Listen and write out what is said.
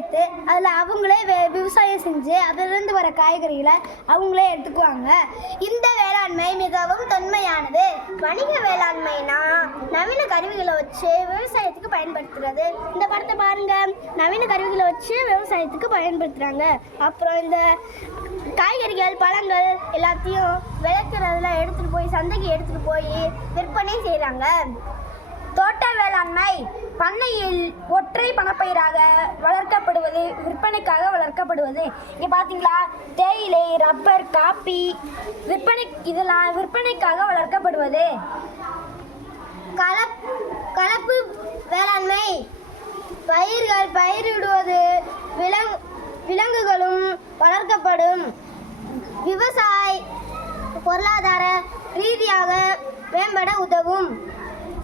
எடுத்து அதில் அவங்களே விவசாயம் செஞ்சு அதிலிருந்து வர காய்கறிகளை அவங்களே எடுத்துக்குவாங்க. இந்த வேளாண்மை மிகவும் தொன்மையானது. வணிக வேளாண்மைனா நவீன கருவிகளை வச்சு விவசாயத்துக்கு பயன்படுத்துறது. இந்த படத்தை பாருங்க, நவீன கருவிகளை வச்சு விவசாயத்துக்கு பயன்படுத்துகிறாங்க. அப்புறம் இந்த காய்கறிகள் பழங்கள் எல்லாத்தையும் விளைக்கிறதுல எடுத்துகிட்டு போய் சந்தைக்கு எடுத்துகிட்டு போய் விற்பனை செய்கிறாங்க. தோட்ட வேளாண்மை பண்ணையில் ஒற்றை பணப்பயிராக வளர்க்கப்படுவது, விற்பனைக்காக வளர்க்கப்படுவது. இங்கே பார்த்தீங்களா, தேயிலை, ரப்பர், காப்பி இதெல்லாம் விற்பனைக்காக வளர்க்கப்படுவது. கலப்பு வேளாண்மை பயிர்கள் பயிரிடுவது, விலங்குகளும் வளர்க்கப்படும். விவசாய பொருளாதார ரீதியாக மேம்பட உதவும்.